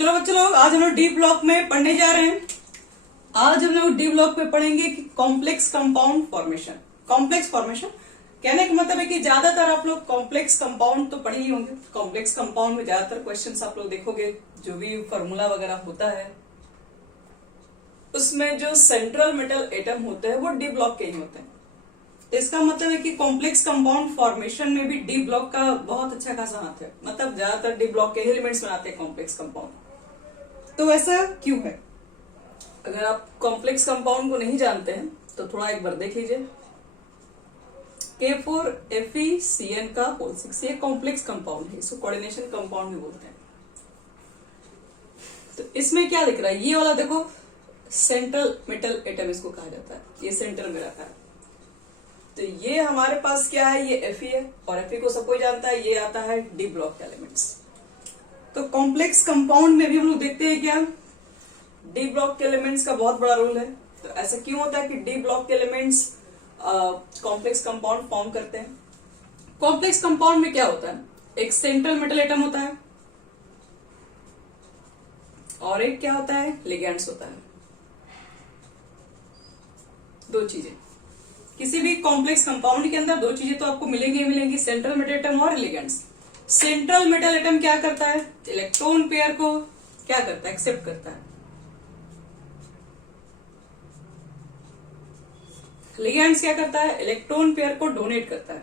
चलो बच्चों लोग आज हम लोग डी ब्लॉक में पढ़ने जा रहे हैं। आज हम लोग डी ब्लॉक में पढ़ेंगे कि complex compound formation. Complex formation कहने का मतलब है कि ज्यादातर आप लोग कॉम्प्लेक्स कंपाउंड तो पढ़े ही होंगे। कॉम्प्लेक्स कंपाउंड में ज्यादातर क्वेश्चंस आप लोग देखोगे, जो भी फॉर्मूला वगैरह होता है उसमें जो सेंट्रल मेटल एटम होते हैं वो डी ब्लॉक के ही होते हैं। तो इसका मतलब है कि कॉम्प्लेक्स कंपाउंड फॉर्मेशन में भी डी ब्लॉक का बहुत अच्छा खासा हाथ है। मतलब ज्यादातर डी ब्लॉक के एलिमेंट्स बनाते हैं कॉम्प्लेक्स कंपाउंड। तो ऐसा क्यों है? अगर आप कॉम्प्लेक्स कंपाउंड को नहीं जानते हैं तो थोड़ा एक बार देख लीजिए। K4FeCN का होल 6 ये कॉम्प्लेक्स कंपाउंड है, इसको कोऑर्डिनेशन कंपाउंड भी बोलते हैं। तो इसमें क्या लिख रहा है? ये वाला देखो, सेंट्रल मेटल एटम इसको कहा जाता है। ये सेंटर में रखा है। तो ये हमारे पास क्या है? ये Fe है, और Fe को सब कोई जानता है, ये आता है डी ब्लॉक एलिमेंट्स। तो कॉम्प्लेक्स कंपाउंड में भी हम लोग देखते हैं क्या डी ब्लॉक के एलिमेंट्स का बहुत बड़ा रोल है। तो ऐसा क्यों होता है कि डी ब्लॉक के एलिमेंट्स कॉम्प्लेक्स कंपाउंड फॉर्म करते हैं? कॉम्प्लेक्स कंपाउंड में क्या होता है? एक सेंट्रल मेटल एटम होता है और एक क्या होता है? लिगैंड्स होता है। दो चीजें किसी भी कॉम्प्लेक्स कंपाउंड के अंदर, दो चीजें तो आपको मिलेंगी मिलेंगी, सेंट्रल मेटल एटम और लिगैंड्स। सेंट्रल मेटल एटम क्या करता है? इलेक्ट्रॉन पेयर को क्या करता है? एक्सेप्ट करता है। लिगैंड्स क्या करता है? इलेक्ट्रॉन पेयर को डोनेट करता है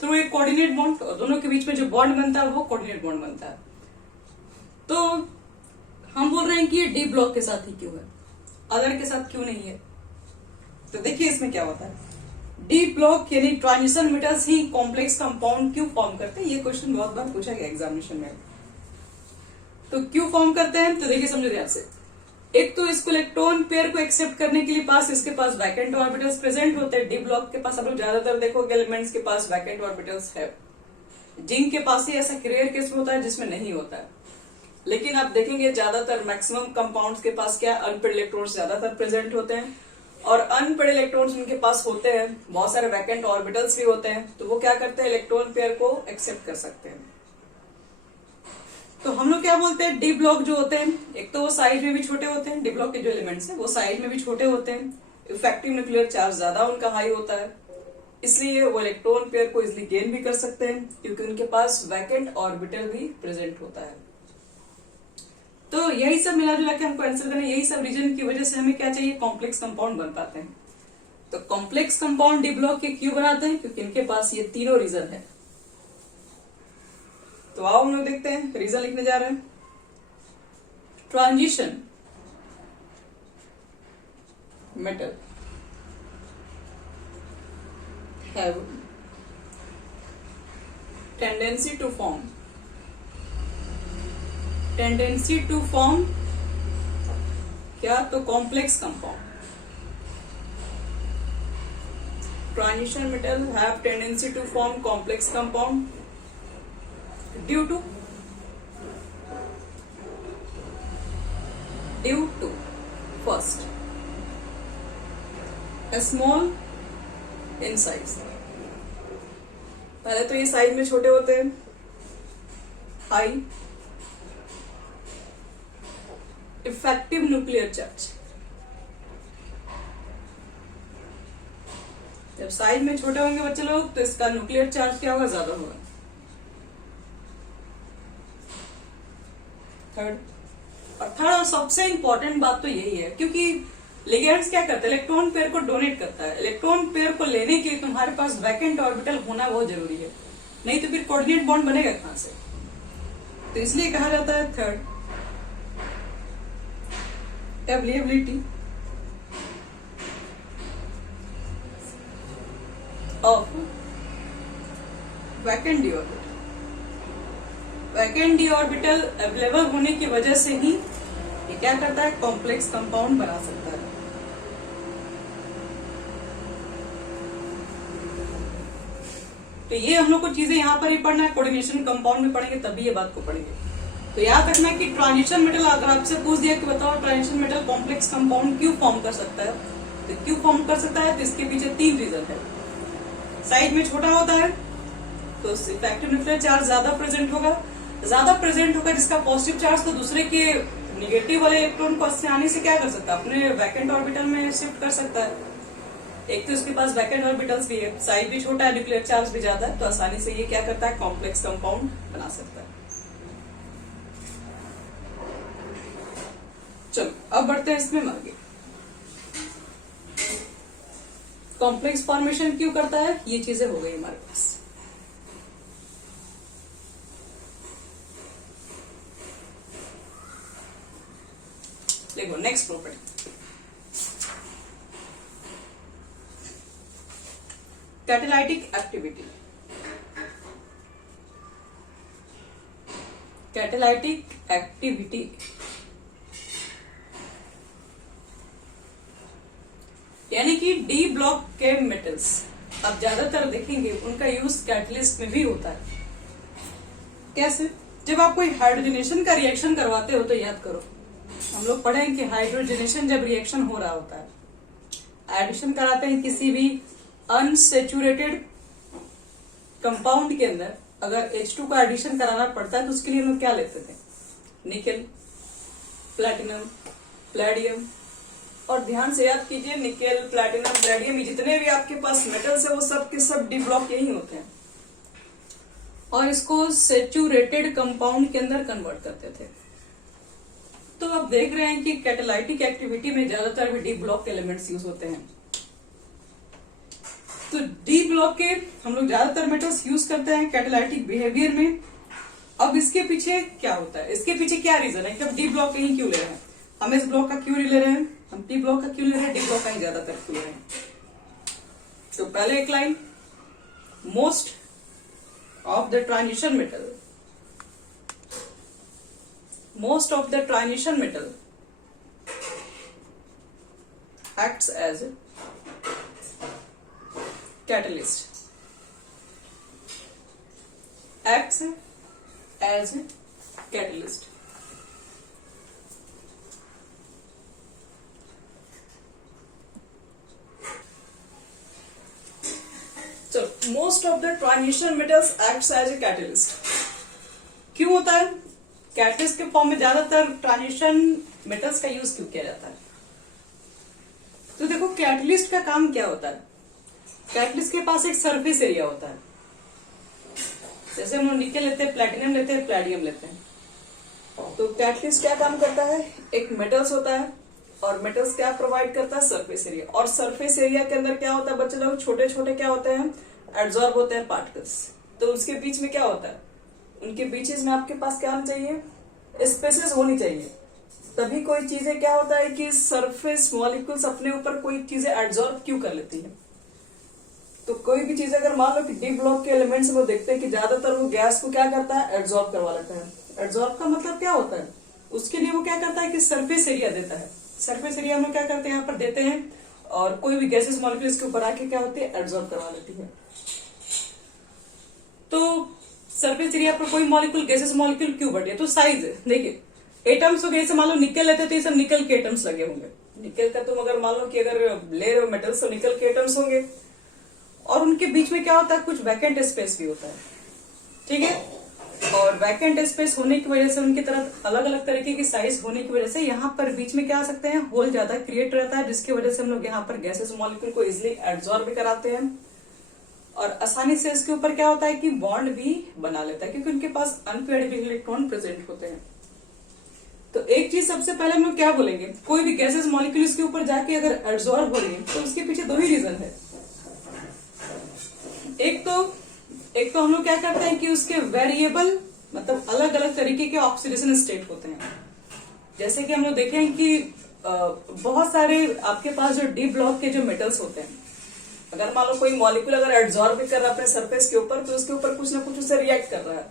थ्रू एक कोऑर्डिनेट बॉन्ड। और दोनों के बीच में जो बॉन्ड बनता है वो कोऑर्डिनेट बॉन्ड बनता है। तो हम बोल रहे हैं कि ये डी ब्लॉक के साथ ही क्यों है, अदर के साथ क्यों नहीं है? तो देखिए इसमें क्या होता है। डी ब्लॉक यानी ट्रांजिशन मेटल्स ही कॉम्प्लेक्स कंपाउंड क्यों फॉर्म करते हैं? ये क्वेश्चन बहुत बार पूछा गया एग्जामिनेशन में। तो क्यों फॉर्म करते हैं? तो देखिए समझो ध्यान से। एक तो इसको इलेक्ट्रॉन पेयर को एक्सेप्ट करने के लिए इसके पास वैकेंट ऑर्बिटल्स प्रेजेंट होते हैं। डी ब्लॉक के पास आप लोग ज्यादातर देखोगे एलिमेंट्स के पास वैकेंट ऑर्बिटल्स है। जिंक के पास ही ऐसा रेयर केस में होता है जिसमें नहीं होता है। लेकिन आप देखेंगे ज्यादातर मैक्सिमम कंपाउंड्स के पास क्या अनपेड इलेक्ट्रॉन्स ज्यादातर प्रेजेंट होते हैं। और अनपेड इलेक्ट्रॉन्स उनके पास होते हैं, बहुत सारे वैकेंट ऑर्बिटल्स भी होते हैं। तो वो क्या करते हैं? इलेक्ट्रॉन पेयर को एक्सेप्ट कर सकते हैं। तो हम लोग क्या बोलते हैं? डी ब्लॉक जो होते हैं, एक तो वो साइज में भी छोटे होते हैं। डी ब्लॉक के जो एलिमेंट्स हैं वो साइज में भी छोटे होते हैं। इफेक्टिव न्यूक्लियर चार्ज ज्यादा उनका हाई होता है, इसलिए वो इलेक्ट्रॉन पेयर को इजिली गेन भी कर सकते हैं क्योंकि उनके पास वैकेंट ऑर्बिटल भी प्रेजेंट होता है। तो यही सब मिला जुला के हमको आंसर देना, यही सब रीजन की वजह से हमें क्या चाहिए? कॉम्प्लेक्स कंपाउंड बन पाते हैं। तो कॉम्प्लेक्स कंपाउंड डी ब्लॉक के क्यों बनाते हैं? क्योंकि इनके पास ये तीनों रीजन है। तो आओ हम लोग देखते हैं, रीजन लिखने जा रहे हैं। Transition metal have tendency to form क्या? तो complex compound. Transition metal have tendency to form complex compound due to first small in size. पहले तो ये साइज में छोटे होते हैं। High effective nuclear charge. जब साइज में छोटे होंगे बच्चे लोग तो इसका न्यूक्लियर चार्ज क्या होगा? ज्यादा होगा। थर्ड और सबसे इंपॉर्टेंट बात तो यही है, क्योंकि लिगैंड्स क्या करते हैं? इलेक्ट्रॉन पेयर को डोनेट करता है। इलेक्ट्रॉन पेयर को लेने के लिए तुम्हारे पास वैकेंट ऑर्बिटल होना बहुत जरूरी है, नहीं तो फिर कोऑर्डिनेट बॉन्ड बनेगा कहां से? तो इसलिए कहा जाता है third availability of vacant D orbital. Vacant D orbital available होने की वजह से ही ये क्या करता है? कॉम्प्लेक्स कंपाउंड बना सकता है। तो ये हम लोग को चीजें यहाँ पर ही पढ़ना है। कोऑर्डिनेशन कंपाउंड में पढ़ेंगे तभी ये बात को पढ़ेंगे। तो याद रखना कि ट्रांजिशन मेटल, अगर आपसे पूछ दिया कि बताओ ट्रांजिशन मेटल कॉम्प्लेक्स कंपाउंड क्यों फॉर्म कर सकता है, तो क्यों फॉर्म कर सकता है? तो इसके पीछे तीन रीजन है। साइज में छोटा होता है, तो इफेक्टिव न्यूक्लियर चार्ज ज्यादा प्रेजेंट होगा जिसका पॉजिटिव चार्ज, तो दूसरे के निगेटिव वाले इलेक्ट्रॉन को आसानी से क्या कर सकता है, अपने वैकेंट ऑर्बिटल में शिफ्ट कर सकता है। एक तो इसके पास वैकेंट ऑर्बिटल्स भी है, साइज भी छोटा है, न्यूक्लियर चार्ज भी ज्यादा है, तो आसानी से ये क्या करता है, कॉम्प्लेक्स कंपाउंड बना सकता है। चलो अब बढ़ते हैं इसमें आगे। कॉम्प्लेक्स फॉर्मेशन क्यों करता है, ये चीजें हो गई हमारे पास। देखो next property, catalytic activity. Catalytic activity यानी कि डी ब्लॉक के मेटल्स, आप ज्यादातर देखेंगे उनका यूज कैटलिस्ट में भी होता है। कैसे, जब आप कोई हाइड्रोजनेशन का रिएक्शन करवाते हो तो याद करो, हम लोग पढ़े हैं कि हाइड्रोजनेशन जब रिएक्शन हो रहा होता है, एडिशन कराते हैं किसी भी अनसेचुरेटेड कंपाउंड के अंदर, अगर H2 का एडिशन कराना पड़ता है तो उसके लिए हम लोग क्या लेते थे, निकेल, प्लैटिनम, प्लेडियम। और ध्यान से याद कीजिए, निकेल, प्लैटिनम, प्लेडियम, ये जितने भी आपके पास मेटल्स है वो सब के सब डी ब्लॉक यही होते हैं, और इसको सेचुरेटेड कंपाउंड के अंदर कन्वर्ट करते थे। तो आप देख रहे हैं कि कैटालाइटिक एक्टिविटी में ज्यादातर भी डी ब्लॉक एलिमेंट्स यूज होते हैं। तो डी ब्लॉक के हम लोग ज्यादातर मेटल्स यूज करते हैं कैटालाइटिक बिहेवियर में। अब इसके पीछे क्या होता है, इसके पीछे क्या रीजन है कि हम डी ब्लॉक कहीं क्यों ले रहे हैं, हम इस ब्लॉक का क्यों ले रहे हैं, हम डी ब्लॉक का क्यों ले रहे हैं, डी ब्लॉक का ही ज्यादातर क्यों ले रहे हैं। तो पहले एक line, most of the transition metal, most of the transition metal acts as catalyst, acts as catalyst। So most of the transition metals acts as a catalyst। क्यों होता है, कैटलिस्ट के फॉर्म में ज्यादातर ट्रांजिशन मेटल्स का use क्यों किया जाता है। तो देखो कैटलिस्ट का काम क्या होता है, कैटलिस्ट के पास एक सरफेस एरिया होता है। जैसे हम लोग निकेल लेते हैं, प्लैटिनम लेते हैं, प्लेडियम लेते हैं, तो कैटलिस्ट क्या काम करता है, एक मेटल्स होता है और मेटल्स क्या प्रोवाइड करता है, सरफेस एरिया। और सरफेस एरिया के अंदर क्या होता है बच्चे लोग, छोटे छोटे क्या होते हैं, एब्जॉर्ब होते हैं पार्टिकल्स। तो उसके बीच में क्या होता है, उनके बीचेस में आपके पास क्या होना चाहिए, स्पेसेस होनी चाहिए। तभी कोई चीजें क्या होता है कि सरफेस मॉलिक्यूल्स अपने ऊपर कोई चीजें एब्जॉर्ब क्यों कर लेती है। तो कोई भी चीज अगर मान लो कि डी ब्लॉक के एलिमेंट्स में देखते हैं कि ज्यादातर वो गैस को क्या करता है, एब्जॉर्ब करवा लेता है। एब्जॉर्ब का मतलब क्या होता है, उसके लिए वो क्या करता है कि सरफेस एरिया देता है। सरफेस एरिया में क्या करते हैं, यहाँ पर देते हैं और कोई भी गैसेस मॉलिक्यूल इसके ऊपर आके क्या होती है, एब्जॉर्ब करवा लेती है। तो सरफेस एरिया पर कोई मॉलिक्यूल गैसेस मॉलिक्यूल क्यों बढ़े, तो साइज है। देखिए एटम्स हो गए, जैसे मान लो निकल लेते तो ये सब निकल के एटम्स लगे होंगे। निकल का तुम अगर मान लो कि अगर ले रहे हो मेटल्स तो निकल के एटम्स होंगे, और उनके बीच में क्या होता है, कुछ वैकेंट स्पेस भी होता है, ठीक है। और वैकेंट स्पेस होने की वजह से उनकी तरफ अलग अलग तरीके की साइज होने की वजह से यहाँ पर बीच में क्या आ सकते हैं, होल ज्यादा क्रिएट रहता है, जिसकी वजह से हम लोग यहाँ पर गैसेस मॉलिक्यूल को इजिली एब्जॉर्ब भी कराते हैं और आसानी से इसके ऊपर क्या होता है कि बॉन्ड भी बना लेता है, क्योंकि उनके पास अनपेयर्ड इलेक्ट्रॉन प्रेजेंट होते हैं। तो एक चीज सबसे पहले हम लोग क्या बोलेंगे, कोई भी गैसेस मॉलिक्यूल इसके ऊपर जाके अगर एब्जॉर्ब हो रही है तो उसके पीछे दो ही रीजन है। एक तो हम लोग क्या करते हैं कि उसके वेरिएबल मतलब अलग अलग तरीके के ऑक्सीडेशन स्टेट होते हैं। जैसे कि हम लोग देखें कि बहुत सारे आपके पास जो डी ब्लॉक के जो मेटल्स होते हैं, अगर मान लो कोई मॉलिक्यूल अगर एब्जॉर्ब भी कर रहा है अपने सरफेस के ऊपर, तो उसके ऊपर कुछ ना कुछ उससे रिएक्ट कर रहा है।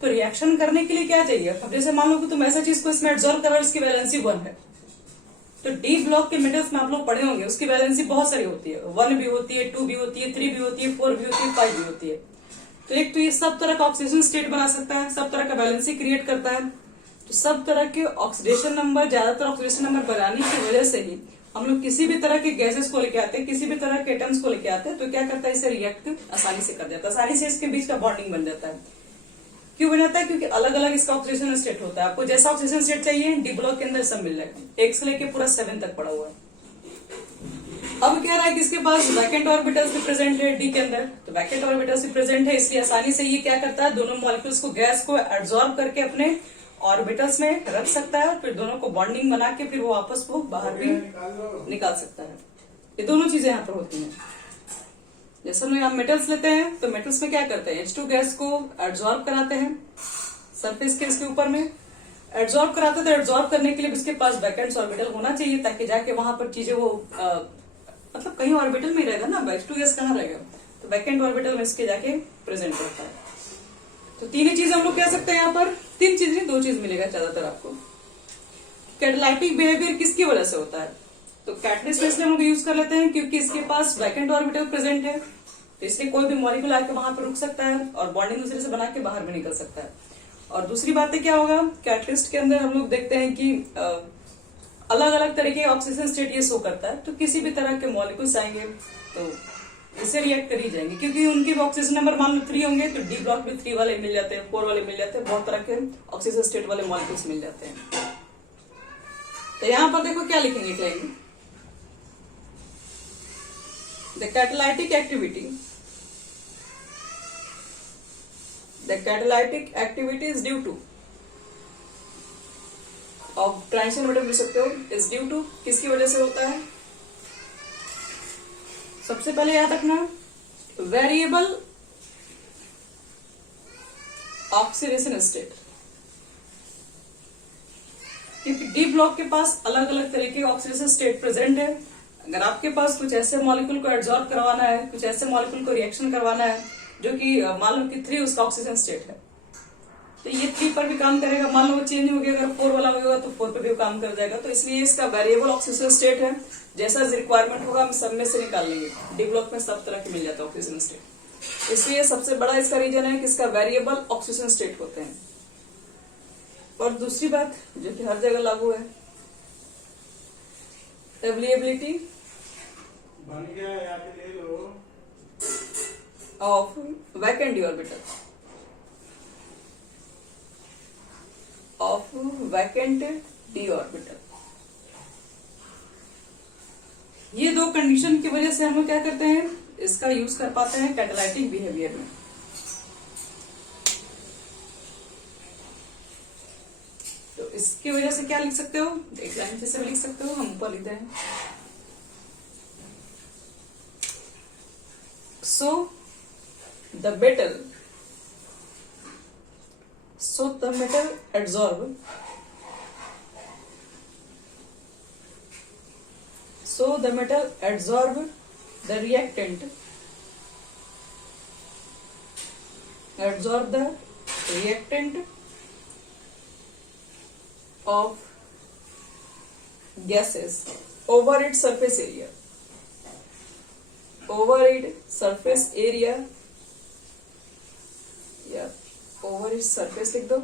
तो रिएक्शन करने के लिए क्या चाहिए, अब जैसे मान लो कि तुम ऐसा चीज को इसमें एब्जॉर्ब कर रहे हो, इसकी वैलेंसी 1 है। तो डी ब्लॉक के मेटल्स में आप लोग पढ़े होंगे, उसकी वैलेंसी बहुत सारी होती है, 1 भी होती है, 2 भी होती है, 3 भी होती है, 4 भी होती है, 5 भी होती है। तो एक तो ये सब तरह का ऑक्सीडेशन स्टेट बना सकता है, सब तरह का वैलेंसी क्रिएट करता है। तो सब तरह के ऑक्सीडेशन नंबर, ज्यादातर ऑक्सीडेशन नंबर बनाने की वजह से ही हम लोग किसी भी तरह के गैसेस को लेके आते हैं, किसी भी तरह के एटम्स को लेके आते हैं, तो क्या करता है, इसे रिएक्ट आसानी से कर देता है, आसानी से इसके बीच का बॉन्डिंग बन जाता है। क्यों बन जाता है? क्योंकि अलग अलग इसका ऑक्सीजन स्टेट होता है। आपको जैसा ऑक्सीजन स्टेट चाहिए डी ब्लॉक के अंदर सब मिल जाएगा, 1 से लेके पूरा 7 तक पड़ा हुआ है। अब कह रहा है कि इसके पास वैकेंट ऑर्बिटल्स भी प्रेजेंट है डी के अंदर, तो वैकेंट ऑर्बिटल्स भी प्रेजेंट है, इसलिए आसानी से ये क्या करता है, दोनों मॉलिक्यूल्स को, गैस को एब्जॉर्ब करके अपने ऑर्बिटल्स में रख सकता है, फिर दोनों को बॉन्डिंग बना के फिर वो आपस को बाहर भी निकाल सकता है। ये दोनों चीजें यहाँ पर होती हैं। जैसे हम यहाँ मेटल्स लेते हैं, तो मेटल्स में क्या करते हैं, H2 गैस को एब्जॉर्ब कराते हैं सरफेस के इसके ऊपर में, एब्जॉर्ब कराते हैं, तो एब्जॉर्ब करने के लिए इसके पास वैकेंट ऑर्बिटल होना चाहिए, ताकि जाके वहां पर चीजें वो मतलब कहीं ऑर्बिटल में रहेगा ना, H2 गैस कहाँ रहेगा, तो वैकेंट ऑर्बिटल में इसके जाके प्रेजेंट होता है। तो तीन ही चीज हम लोग कह सकते हैं यहाँ पर, 3 चीज नहीं 2 चीज मिलेगा ज्यादातर आपको। कैटालाइटिक बिहेवियर किसकी वजह से होता है, तो कैटलिस्ट इसलिए हम लोग यूज कर लेते हैं क्योंकि इसके पास वैकेंट ऑर्बिटल प्रेजेंट है, तो इसलिए कोई भी मॉलिक्यूल आके वहां पर रुक सकता है और बॉन्डिंग दूसरे से बना के बाहर भी निकल सकता है। और दूसरी बात है क्या होगा, कैटलिस्ट के अंदर हम लोग देखते हैं कि अलग अलग तरह के ऑक्सीजन स्टेट ये शो करता है, तो किसी भी तरह के मॉलिक्यूल्स आएंगे तो इससे रिएक्ट कर ही जाएंगे, क्योंकि उनके ऑक्सीजन नंबर मान लो 3 होंगे, तो डी ब्लॉक में 3 वाले मिल जाते हैं, 4 वाले मिल जाते हैं, बहुत तरह के ऑक्सीजन स्टेट वाले मॉलिक्यूल्स मिल जाते हैं। तो यहां पर देखो क्या लिखेंगे, लिखेंगे the catalytic activity is due two of transition metal लिख सकते हो, इज ड्यू टू किसकी वजह से होता है, सबसे पहले याद रखना वेरिएबल ऑक्सीडेशन स्टेट, क्योंकि डी ब्लॉक के पास अलग अलग तरीके के ऑक्सीडेशन स्टेट प्रेजेंट है। अगर आपके पास कुछ ऐसे मॉलिक्यूल को एब्जॉर्ब करवाना है, कुछ ऐसे मॉलिक्यूल को रिएक्शन करवाना है जो कि मान लो कि 3 उसका ऑक्सीजन स्टेट है, तो ये 3 पर भी काम करेगा, मान लो वो चेंज हो गया, अगर 4 वाला होगा तो 4 पर भी काम कर जाएगा, तो इसलिए इसका वेरिएबल ऑक्सीजन स्टेट है, जैसा रिक्वायरमेंट होगा हम सब में से निकाल लेंगे। डी ब्लॉक में सब तरह के मिल जाता है ऑक्सीजन स्टेट, इसलिए सबसे बड़ा इसका रीजन है कि इसका वेरिएबल ऑक्सीजन स्टेट होते हैं। और दूसरी बात जो कि हर जगह लागू है, availability of vacant D orbital, of vacant D orbital, ये 2 कंडीशन की वजह से हम लोग क्या करते हैं, इसका यूज कर पाते हैं कैटालाइटिक बिहेवियर में। तो इसकी वजह से क्या लिख सकते हो, एक लाइन से लिख सकते हो, हम ऊपर लिख रहे हैं, so the metal adsorb, so the metal adsorb the reactant, of gases over its surface area, over its surface लिख दो,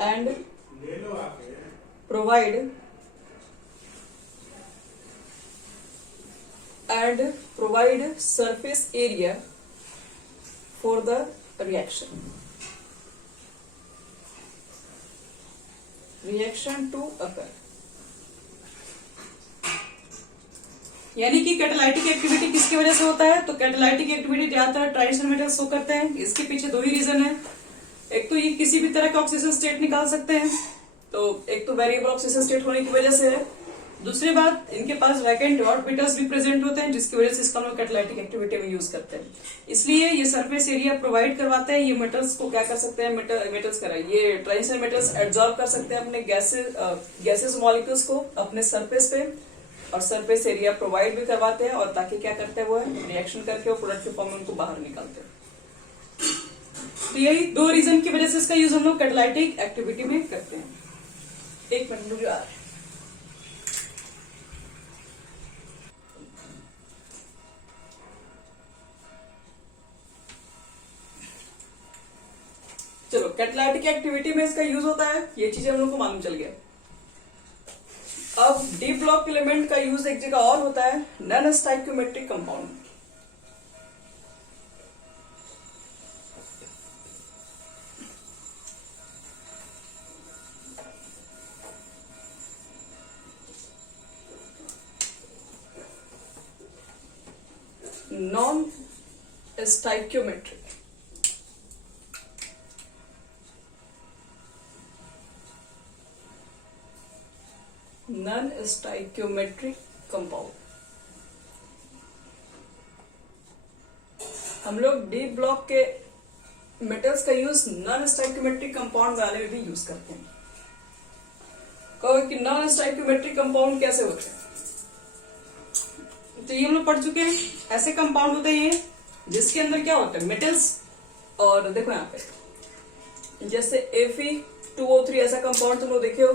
and provide surface area for the reaction to occur। यानी कि कैटालाइटिक एक्टिविटी किसकी वजह से होता है, तो कैटालाइटिक एक्टिविटी ज्यादातर ट्रांजिशन मेटल्स शो करते हैं। इसके पीछे 2 ही रीजन है, एक तो ये किसी भी तरह का ऑक्सीजन स्टेट निकाल सकते हैं, तो एक तो वेरिएबल ऑक्सीजन स्टेट होने की वजह से है, दूसरी बात इनके पास वैकेंट ऑर्बिटल्स भी प्रेजेंट होते हैं, जिसकी वजह से इसका हम लोग कैटालाइटिक एक्टिविटी में यूज करते हैं। इसलिए ये सरफेस एरिया प्रोवाइड करवाते हैं, ये मेटल्स को क्या कर सकते हैं, मेटल्स करा ये ट्रांजिशन मेटल्स एब्जॉर्ब कर सकते हैं अपने गैसेस मॉलिक्यूल्स को अपने सरफेस पे, और सरफेस एरिया प्रोवाइड भी करवाते हैं, और ताकि क्या करते हैं वो है रिएक्शन करके वो प्रोडक्ट के फॉर्म में उनको बाहर निकालते हैं। तो यही 2 रीजन की वजह से इसका यूज हम लोग कैटालाइटिक एक्टिविटी में करते हैं। 1 मिनट रुक जाओ। चलो कैटालिटिक एक्टिविटी में इसका यूज होता है, ये चीजें हम लोग को मालूम चल गया। अब डी ब्लॉक एलिमेंट का यूज एक जगह और होता है, non stoichiometric compound. Non stoichiometric, non stoichiometric compound. हम लोग डी ब्लॉक के मेटल्स का यूज नॉन स्टाइक्योमेट्रिक कंपाउंड बनाने में भी यूज करते हैं। कहो कि नॉन स्टाइक्योमेट्रिक कंपाउंड कैसे होते हैं, तो ये हम लोग पढ़ चुके हैं। ऐसे कंपाउंड होते हैं जिसके अंदर क्या होता है, मेटल्स। और देखो यहाँ पे जैसे Fe2O3 ऐसा कंपाउंड तुम लोग देखे हो,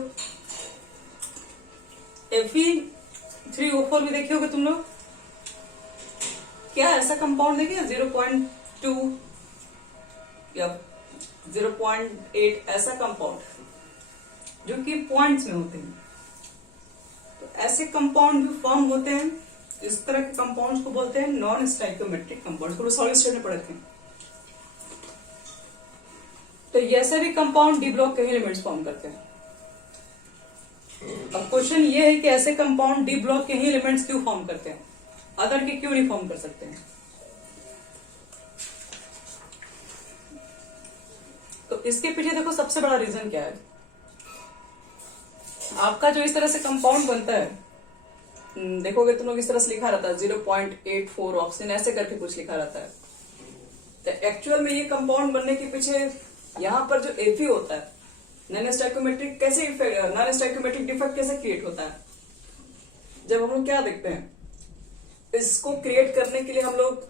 Fe3O4 भी देखे होगे तुम लोग। क्या ऐसा कंपाउंड देखे 0.2 या 0.8 ऐसा कंपाउंड जो कि पॉइंट्स में होते हैं। तो ऐसे कंपाउंड जो फॉर्म होते हैं, इस तरह के कंपाउंड्स को बोलते हैं नॉन स्टाइक्योमेट्रिक कंपाउंड। को सॉलिड स्टेट में पढ़े थे। तो ये ऐसे भी कंपाउंड डी ब्लॉक के एलिमेंट्स फॉर्म करते हैं। अब क्वेश्चन ये है कि ऐसे कंपाउंड डी ब्लॉक के ही एलिमेंट्स क्यों फॉर्म करते हैं, अदर के क्यों नहीं फॉर्म कर सकते हैं। तो इसके पीछे देखो सबसे बड़ा रीजन क्या है। आपका जो इस तरह से कंपाउंड बनता है, देखोगे तुम लोग इस तरह से लिखा रहता है 0.84 ऑक्सीजन ऐसे करके कुछ लिखा रहता है। तो एक्चुअल में ये कंपाउंड बनने के पीछे यहाँ पर जो Fe होता है, नॉन स्टाइक्योमेट्रिक कैसे नॉन स्टाइक्योमेट्रिक डिफेक्ट कैसे क्रिएट होता है। जब हम लोग क्या देखते हैं, इसको क्रिएट करने के लिए हम लोग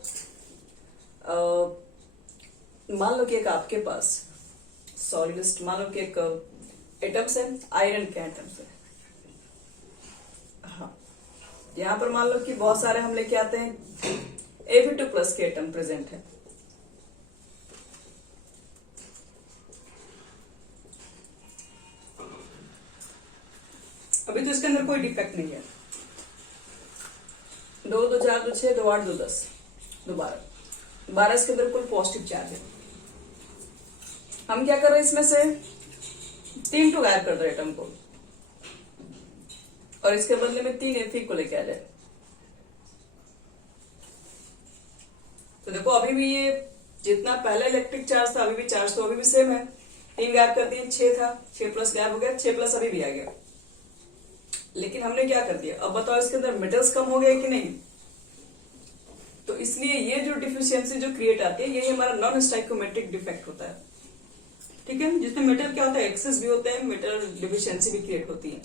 मान लो कि एक आपके पास सॉलिडिस्ट, मान लो कि एक एटम्स है, आयरन के एटम्स है। हाँ, यहां पर मान लो कि बहुत सारे हम लेके आते हैं Fe2+ के एटम प्रेजेंट है। अभी तो इसके अंदर कोई डिफेक्ट नहीं है। 2 2 4 2 6 2 8 2 10 2 12 12 इसके अंदर कुल पॉजिटिव चार्ज है। हम क्या कर रहे हैं, इसमें से 3 टू गायब कर दो एटम को और इसके बदले में 3 Fe को लेके आ जाए। तो देखो अभी भी ये जितना पहले इलेक्ट्रिक चार्ज था, अभी भी चार्ज तो अभी भी सेम है। 3 गायब कर दिए, 6 था, 6+ गायब हो गया, 6+ अभी भी आ गया। लेकिन हमने क्या कर दिया, अब बताओ इसके अंदर मेटल्स कम हो गए कि नहीं। तो इसलिए ये जो डिफिशियंसी जो क्रिएट आती है, ये हमारा नॉन स्टाइक्योमेट्रिक डिफेक्ट होता है। ठीक है, जिसमें मेटल क्या होता है, एक्सेस भी होते हैं, मेटल डिफिशियंसी भी क्रिएट होती है।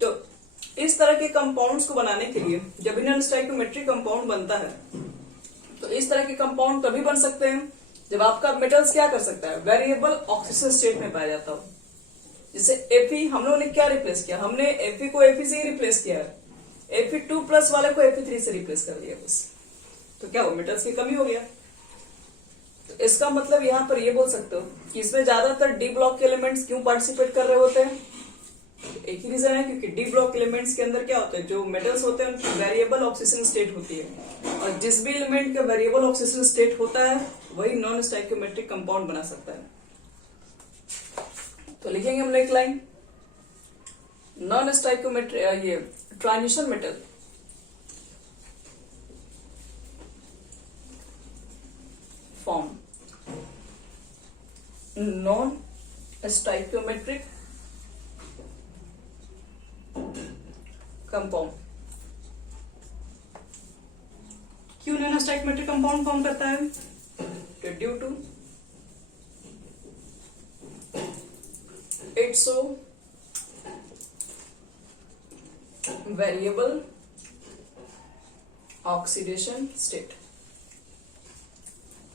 तो इस तरह के कंपाउंड्स को बनाने के लिए जब नॉन स्टाइक्योमेट्रिक कंपाउंड बनता है, तो इस तरह के कंपाउंड तभी बन सकते हैं जब आपका मेटल्स क्या कर सकता है, वेरिएबल ऑक्सीजन स्टेट में पाया जाता हो। जैसे Fe हम लोगों ने क्या रिप्लेस किया, हमने Fe को Fe से ही रिप्लेस किया है। Fe2+ वाले को Fe3 से रिप्लेस कर दिया बस। तो क्या हो, मेटल्स की कमी हो गया। तो इसका मतलब यहाँ पर ये बोल सकते हो कि इसमें ज्यादातर डी ब्लॉक के एलिमेंट्स क्यों पार्टिसिपेट कर रहे होते हैं। एक ही रीजन है, क्योंकि डी ब्लॉक एलिमेंट्स के अंदर क्या होता है, जो मेटल्स होते हैं उनकी वेरिएबल ऑक्सीजन स्टेट होती है। और जिस भी एलिमेंट का वेरिएबल ऑक्सीजन स्टेट होता है वही नॉन स्टाइक्योमेट्रिक कंपाउंड बना सकता है। तो लिखेंगे हम एक लाइन, नॉन स्टाइक्योमेट्रिक, ये transition metal form non stoichiometric compound. क्यों नॉन स्टाइक्योमेट्रिक कंपाउंड फॉर्म करता है, due to its variable oxidation state.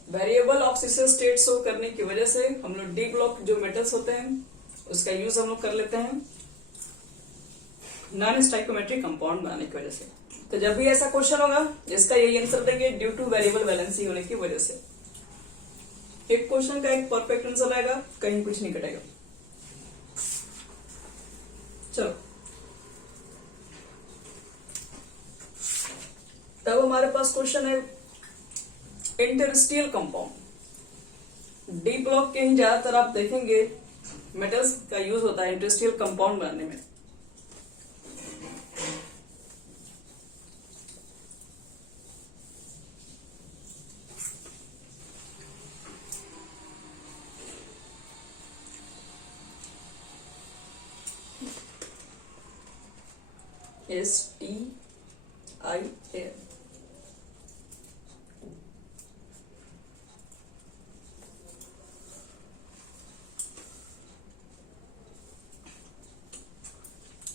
Variable oxidation state show करने की वजह से हम लोग डी ब्लॉक जो मेटल्स होते हैं उसका यूज हम लोग कर लेते हैं नॉन स्टाइक्योमेट्रिक कंपाउंड बनाने की वजह से। तो जब भी ऐसा क्वेश्चन होगा इसका यही आंसर देंगे, ड्यू टू वेरिएबल वैलेंसी होने की वजह से। एक क्वेश्चन का एक परफेक्ट आंसर आएगा, कहीं कुछ नहीं कटेगा। चलो तब हमारे पास क्वेश्चन है इंटरस्टियल कंपाउंड। डी ब्लॉक के ही ज्यादातर आप देखेंगे मेटल्स का यूज होता है इंटरस्टियल कंपाउंड बनाने में। STIL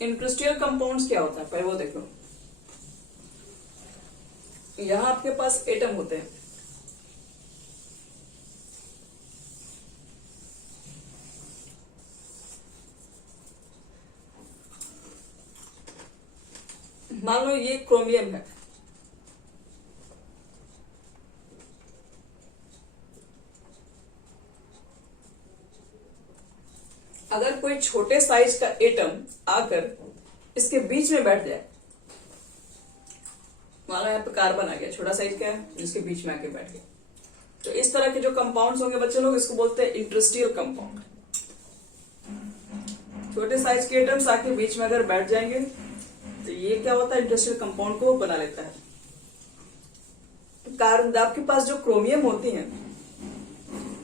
इंडस्ट्रियल कंपाउंड्स क्या होता है पहले वो देखो। यहां आपके पास एटम होते हैं, मान लो ये क्रोमियम है, अगर कोई छोटे साइज का एटम आकर इसके बीच में बैठ जाए, मान लो यहाँ पे कार्बन आ गया, छोटा साइज का है, जिसके बीच में आके बैठ गया, तो इस तरह के जो कंपाउंड्स होंगे बच्चे लोग, इसको बोलते हैं इंडस्ट्रियल कंपाउंड। छोटे साइज के एटम्स आके बीच में अगर बैठ जाएंगे तो ये क्या होता है, इंडस्ट्रियल कंपाउंड को बना लेता है। तो आपके पास जो क्रोमियम होती है,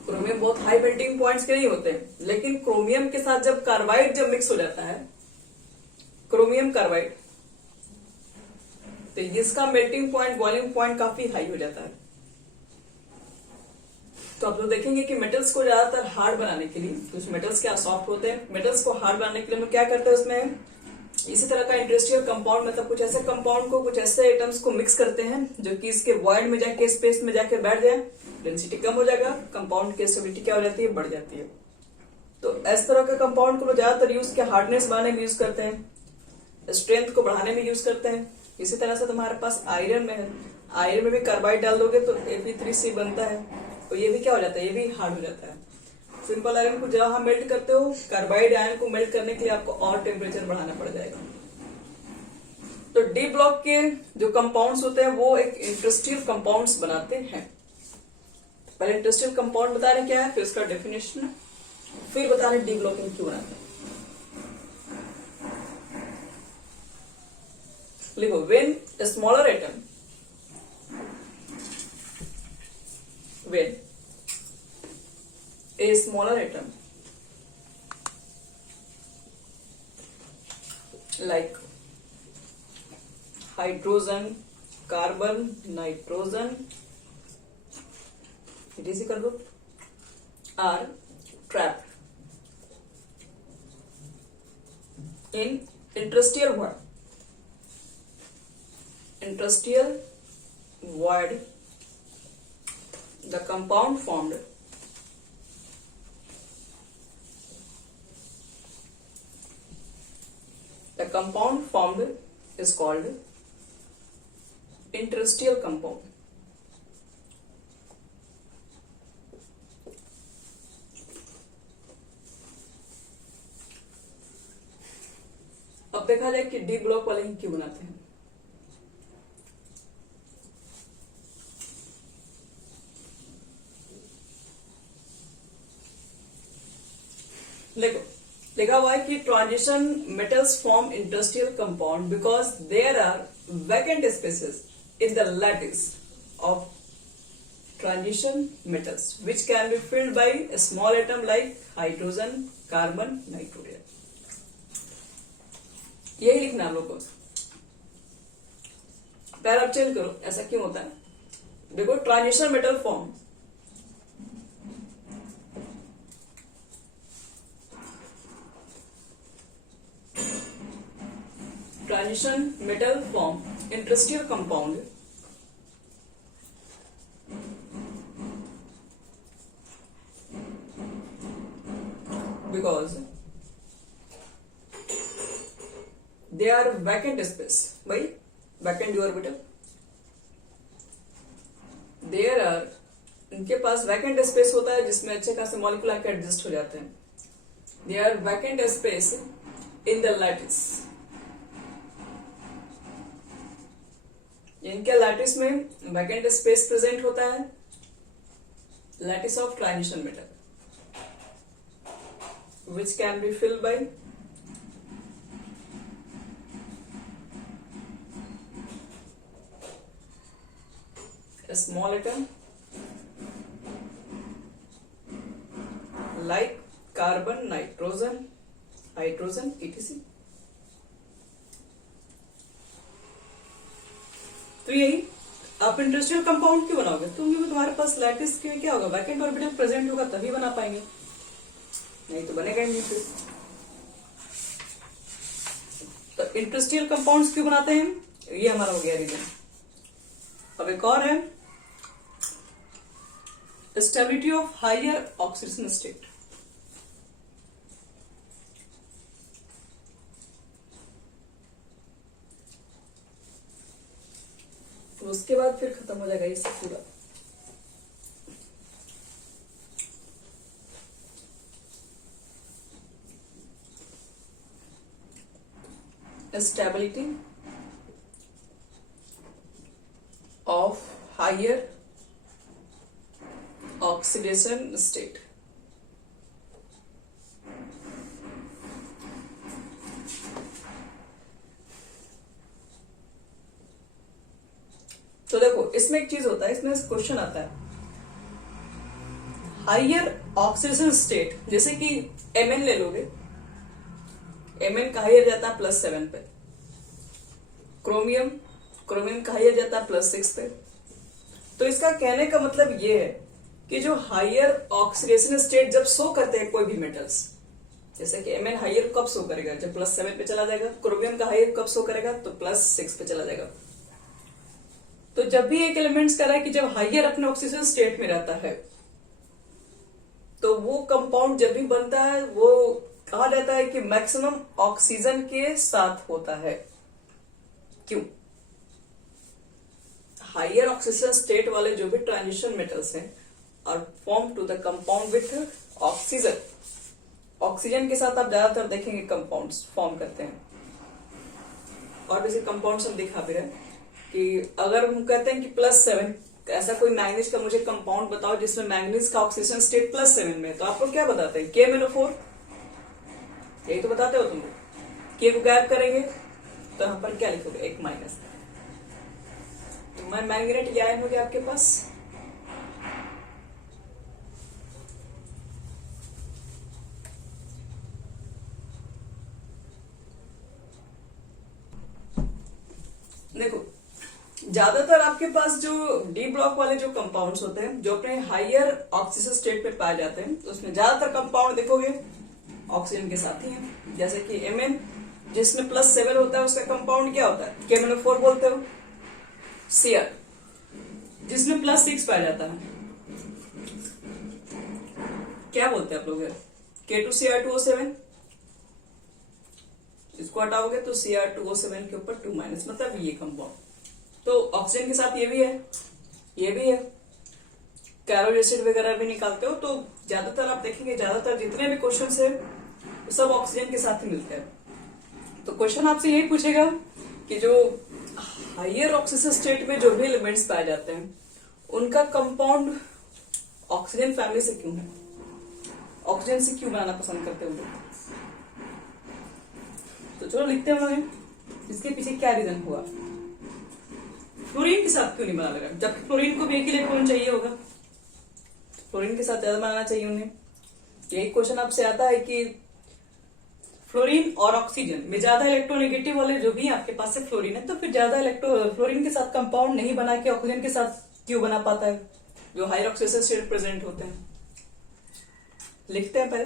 क्रोमियम बहुत हाई मेल्टिंग पॉइंट्स के नहीं होते, लेकिन क्रोमियम के साथ जब कार्बाइड जब मिक्स हो जाता है, क्रोमियम कार्बाइड, तो इसका मेल्टिंग पॉइंट वॉल्यूम पॉइंट काफी हाई हो जाता है। तो आप लोग देखेंगे कि मेटल्स को ज्यादातर हार्ड बनाने के लिए, कुछ मेटल्स क्या सॉफ्ट होते हैं, मेटल्स को हार्ड बनाने के लिए हम क्या करते हैं, उसमें इसी तरह का इंडस्ट्रियल कंपाउंड, मतलब कुछ ऐसे कंपाउंड को, कुछ ऐसे एटम्स को मिक्स करते हैं जो कि इसके वॉइड में जाके, स्पेस में जाके बैठ जाए, डेंसिटी कम हो जाएगा, कंपाउंड की स्टेबिलिटी क्या हो जाती है, बढ़ जाती है। तो इस तरह का कंपाउंड को ज्यादातर यूज क्या हार्डनेस बढ़ाने में यूज करते हैं, स्ट्रेंथ को बढ़ाने में यूज करते हैं। इसी तरह से तुम्हारे पास आयरन में है, आयरन में भी कार्बाइड डाल दोगे तो Fe3C बनता है, तो ये भी क्या हो जाता है, ये भी हार्ड हो जाता है। सिंपल आयरन को जहां मेल्ट करते हो, कार्बाइड आयरन को मेल्ट करने के लिए आपको और टेम्परेचर बढ़ाना पड़ जाएगा। तो डी ब्लॉक के जो कंपाउंड्स होते हैं वो एक इंडस्ट्रियल कंपाउंड्स बनाते हैं। पहले इंडस्ट्रियल कंपाउंड बता रहे क्या है, फिर इसका डेफिनेशन, फिर बता रहे डी ब्लॉकिंग क्यों बनाते हैं। लिखो, when a smaller atom, when a smaller atom like hydrogen, carbon, nitrogen, etc कर दो, are trapped in interstitial void, the compound formed is called interstitial compound. अब देखा जाए कि डी ब्लॉक वाले ही क्यों बनाते हैं। देखो, लिखा हुआ है कि transition metals form industrial compound because there are vacant spaces in the lattice of transition metals which can be filled by a small atom like hydrogen, carbon, nitrogen. यही लिखना हम लोग को। पैरा चेंज करो, ऐसा क्यों होता है, देखो transition metal form, transition metal form interstitial compound because they are vacant space by vacant orbital, there are इनके पास वैकेंट स्पेस होता है जिसमें अच्छे खासे मॉलिक्यूल आके एडजस्ट हो जाते हैं. They are vacant space in the lattice. इनके लैटिस में वैकेंट स्पेस प्रेजेंट होता है, lattice of transition metal, which can be filled by a small atom like carbon, nitrogen, hydrogen, etc. तो यही आप इंडस्ट्रियल कंपाउंड क्यों बनाओगे? तुम्हारे पास लैटिस के क्या होगा, वैकेंट ऑर्बिटल प्रेजेंट होगा तभी बना पाएंगे, नहीं तो बनेगा ही नहीं. फिर तो इंडस्ट्रियल कंपाउंड्स क्यों बनाते हैं, ये हमारा हो गया रीजन. अब एक और है stability of higher oxidation state. तो उसके बाद फिर खत्म हो जाएगा इससे पूरा. Stability of higher oxidation state. तो देखो इसमें एक चीज होता है, इसमें क्वेश्चन आता है हाइयर ऑक्सीडेशन स्टेट, जैसे कि Mn ले लोगे, Mn का हाइयर जाता है +7 पे, क्रोमियम का हाइयर जाता है +6 पे. तो इसका कहने का मतलब ये है कि जो हाइयर ऑक्सीडेशन स्टेट जब शो करते हैं कोई भी मेटल्स, जैसे कि Mn हाइयर कब शो करेगा, जब +7 पे चला जाएगा. क्रोमियम का हाइयर कब शो करेगा, तो +6 पे चला जाएगा. तो जब भी एक एलिमेंट्स कह रहा है कि जब हाइयर अपने ऑक्सीजन स्टेट में रहता है तो वो कंपाउंड जब भी बनता है वो कहा जाता है कि मैक्सिमम ऑक्सीजन के साथ होता है. क्यों? हाइयर ऑक्सीजन स्टेट वाले जो भी ट्रांजिशन मेटल्स हैं are form to the compound with oxygen. Oxygen के साथ आप ज्यादातर देखेंगे कंपाउंड्स फॉर्म करते हैं. और वैसे कंपाउंड्स हम दिखा भी रहे हैं कि अगर हम कहते हैं कि +7, ऐसा कोई मैंगनीज का मुझे कंपाउंड बताओ जिसमें मैंगनीज का ऑक्सीजन स्टेट +7 में, तो आपको क्या बताते हैं, KMnO4, यही तो बताते हो तुम. K को गैप करेंगे तो यहाँ पर क्या लिखोगे, एक माइनस. तो मैं मैंगनेट ये आयन हो गया आपके पास. देखो ज्यादातर आपके पास जो डी ब्लॉक वाले जो कंपाउंड्स होते हैं जो अपने हाइयर ऑक्सीजन स्टेट पे पाए जाते हैं, तो उसमें ज्यादातर कंपाउंड देखोगे ऑक्सीजन के साथ ही है. जैसे कि Mn जिसमें +7 होता है उसका कंपाउंड क्या होता है, KMnO4 बोलते हो. Cr जिसमें +6 पाया जाता है क्या बोलते हैं आप लोग, K2Cr2O7. इसको हटाओगे तो Cr2O7 के ऊपर 2 माइनस, मतलब ये कंपाउंड. तो ऑक्सीजन के साथ ये भी है, ये भी है. कैरोल एसिड वगैरह भी निकालते हो तो ज्यादातर आप देखेंगे, ज्यादातर जितने भी क्वेश्चंस है वो सब ऑक्सीजन के साथ ही मिलते हैं. तो क्वेश्चन आपसे यही पूछेगा कि जो हाइयर ऑक्सीजन स्टेट में जो भी एलिमेंट्स पाए जाते हैं उनका कंपाउंड ऑक्सीजन फैमिली से क्यों है, ऑक्सीजन से क्यों बनाना पसंद करते हो लोग. तो चलो लिखते हैं इसके पीछे क्या रीजन हुआ. फ्लोरीन के साथ क्यों नहीं बना लगा, जबकि फ्लोरीन को भी एक इलेक्ट्रॉन चाहिए होगा, फ्लोरीन के साथ ज्यादा बनाना चाहिए उन्हें. यही क्वेश्चन आपसे आता है कि फ्लोरीन और ऑक्सीजन में ज्यादा इलेक्ट्रोनेगेटिव वाले जो भी आपके पास से फ्लोरीन है, तो फिर ज्यादा फ्लोरीन के साथ कंपाउंड नहीं बना के ऑक्सीजन के साथ क्यों बना पाता है जो हायर ऑक्सीजन स्टेट प्रेजेंट होते हैं. लिखते हैं पहले,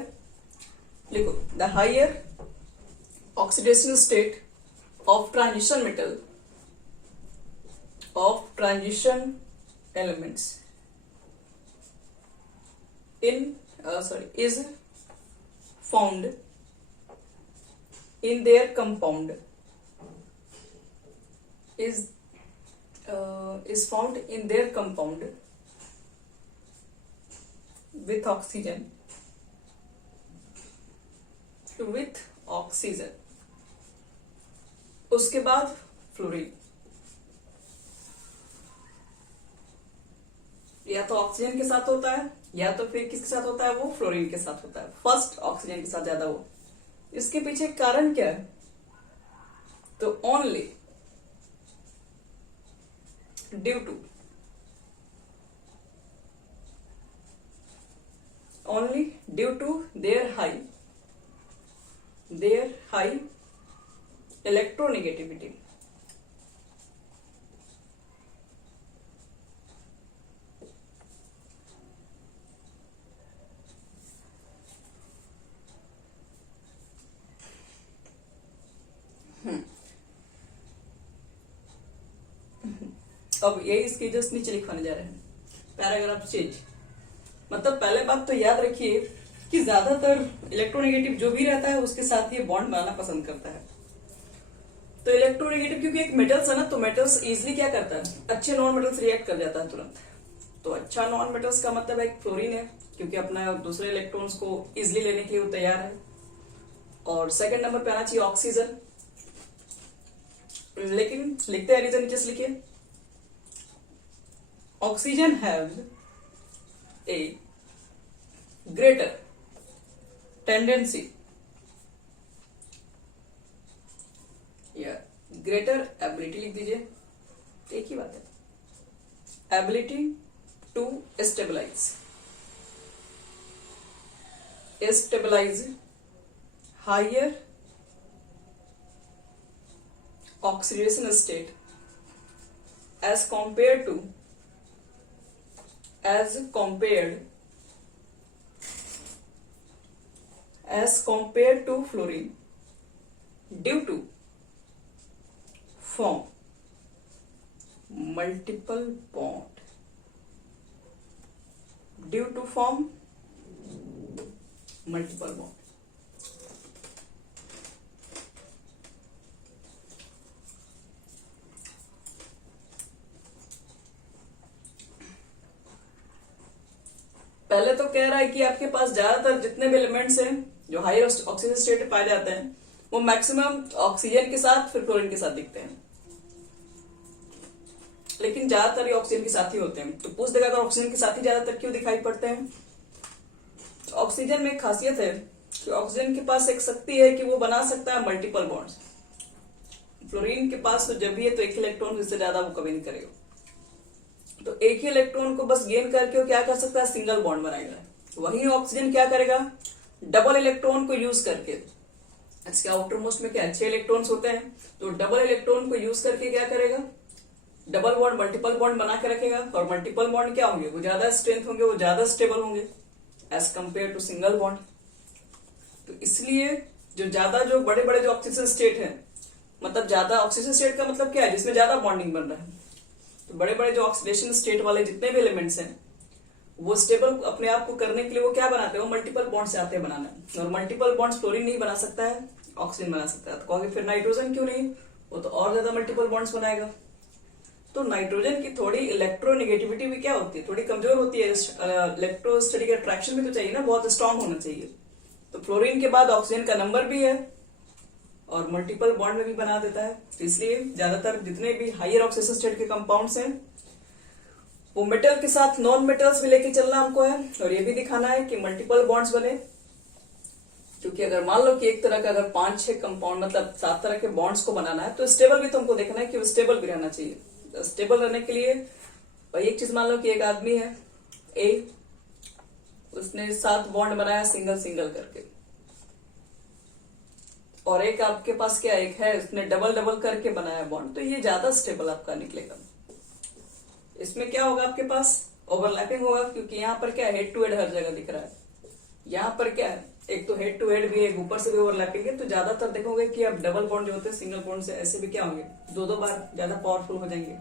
लिखो the higher oxidation state of transition metal of transition elements is found in their compound is found in their compound with oxygen, with oxygen, उसके बाद फ्लोरीन। या तो ऑक्सीजन के साथ होता है या तो फिर किसके साथ होता है, वो फ्लोरीन के साथ होता है। फर्स्ट ऑक्सीजन के साथ ज्यादा हो। इसके पीछे कारण क्या है, तो only due to their high electronegativity। अब यही इसकी जस्ट नीचे लिखवाने जा रहे हैं, पैराग्राफ चेंज। मतलब पहले बात तो याद रखिए कि ज्यादातर इलेक्ट्रोनेगेटिव जो भी रहता है उसके साथ ये बॉन्ड बनाना पसंद करता है। तो इलेक्ट्रोनेगेटिव क्योंकि एक मेटल्स है ना, तो मेटल्स इजिली क्या करता है, अच्छे नॉन मेटल्स रिएक्ट कर जाता है तुरंत। तो अच्छा नॉन मेटल्स का मतलब एक फ्लोरीन है, क्योंकि अपना दूसरे इलेक्ट्रॉन्स को इजिली लेने के लिए वो तैयार है। और सेकंड नंबर पे आना चाहिए ऑक्सीजन। लेकिन लिखते हैं रीजन नीचे से लिखिए, oxygen have a greater tendency या ग्रेटर एबिलिटी, लिख दीजिए, एक ही बात है, ability to stabilise higher oxidation state as compared to fluorine due to form multiple bond, पहले तो कह रहा है कि आपके पास ज्यादातर जितने भी एलिमेंट्स हैं जो हायर ऑक्सीजन स्टेट में पाए जाते हैं वो मैक्सिमम ऑक्सीजन के साथ फिर फ्लोरीन के साथ दिखते हैं, लेकिन ज्यादातर ये ऑक्सीजन के साथ ही होते हैं। तो पूछ देगा अगर ऑक्सीजन के साथ ही ज्यादातर क्यों दिखाई पड़ते हैं, तो ऑक्सीजन में एक खासियत है कि ऑक्सीजन के पास एक शक्ति है कि वो बना सकता है मल्टीपल बॉन्ड्स। फ्लोरीन के पास तो जब भी है तो एक इलेक्ट्रॉन, इससे ज्यादा वो कभी नहीं करेगा। तो एक ही इलेक्ट्रॉन को बस गेन करके वो क्या कर सकता है, सिंगल बॉन्ड बनाएगा। वही ऑक्सीजन क्या करेगा, डबल इलेक्ट्रॉन को यूज करके, इसके आउटर मोस्ट में क्या 6 इलेक्ट्रॉन्स होते हैं, तो डबल इलेक्ट्रॉन को यूज करके क्या करेगा, डबल बॉन्ड मल्टीपल बॉन्ड बना के रखेगा। और मल्टीपल बॉन्ड क्या होंगे, वो ज्यादा स्ट्रेंथ होंगे, वो ज्यादा स्टेबल होंगे as compare to single bond. तो इसलिए जो बड़े बड़े जो ऑक्सीजन स्टेट है, मतलब ज्यादा ऑक्सीजन स्टेट का मतलब क्या है, जिसमें ज्यादा बॉन्डिंग बन रहा है। तो बड़े बड़े जो ऑक्सीडेशन स्टेट वाले जितने भी एलिमेंट्स हैं वो स्टेबल अपने आप को करने के लिए वो क्या बनाते हैं, वो मल्टीपल बॉन्ड से आते हैं बनाना। और मल्टीपल बॉन्ड्स फ्लोरीन नहीं बना सकता है, ऑक्सीजन बना सकता है। तो कहोगे फिर नाइट्रोजन क्यों नहीं, वो तो और ज्यादा मल्टीपल बॉन्ड्स बनाएगा। तो नाइट्रोजन की थोड़ी इलेक्ट्रोनेगेटिविटी भी क्या होती है, थोड़ी कमजोर होती है। इलेक्ट्रोस्टैटिक अट्रैक्शन भी तो चाहिए ना, बहुत स्ट्रांग होना चाहिए। तो फ्लोरीन के बाद ऑक्सीजन का नंबर भी है और मल्टीपल बॉन्ड में भी बना देता है। तो इसलिए ज्यादातर जितने भी हायर ऑक्सीजन स्टेट के कंपाउंड्स हैं वो मेटल के साथ नॉन मेटल्स भी लेके चलना हमको है, और ये भी दिखाना है कि मल्टीपल बॉन्ड्स बने। क्योंकि अगर मान लो कि एक तरह का अगर 5-6 कंपाउंड मतलब 7 तरह के बॉन्ड्स को बनाना है, तो स्टेबल भी तुमको देखना है कि वो स्टेबल भी रहना चाहिए। स्टेबल रहने के लिए भाई एक चीज मान लो कि एक आदमी है ए, उसने 7 बॉन्ड बनाया सिंगल सिंगल करके, और एक आपके पास क्या एक है उसने डबल डबल करके बनाया बॉन्ड, तो ये ज्यादा स्टेबल आपका निकलेगा। इसमें क्या होगा, आपके पास ओवरलैपिंग होगा, क्योंकि यहाँ पर क्या हेड टू हेड हर जगह दिख रहा है। यहाँ पर क्या है, एक तो हेड टू हेड भी है, ऊपर से भी ओवरलैपिंग है। तो ज्यादातर देखोगे कि अब डबल बॉन्ड जो होते हैं सिंगल बॉन्ड से ऐसे भी क्या होंगे, 2-2 बार ज्यादा पावरफुल हो जाएंगे।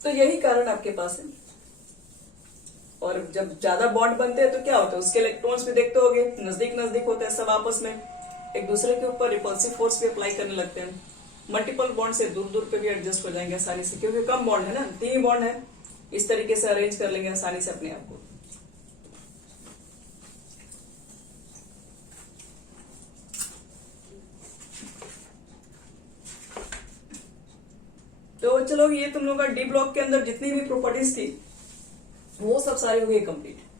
तो यही कारण आपके पास है। और जब ज्यादा बॉन्ड बनते हैं तो क्या होता है, उसके इलेक्ट्रॉन्स भी देखते होगे नजदीक नजदीक होते हैं, सब आपस में एक दूसरे के ऊपर रिपल्सिव फोर्स भी अप्लाई करने लगते हैं। मल्टीपल बॉन्ड से दूर दूर पे भी एडजस्ट हो जाएंगे आसानी से, क्योंकि कम बॉन्ड है ना, 3 बॉन्ड है, इस तरीके से अरेंज कर लेंगे आसानी से अपने आप को। तो चलो, ये तुम लोग का डी ब्लॉक के अंदर जितनी भी प्रॉपर्टीज थी वो सब सारी हो गई कंप्लीट।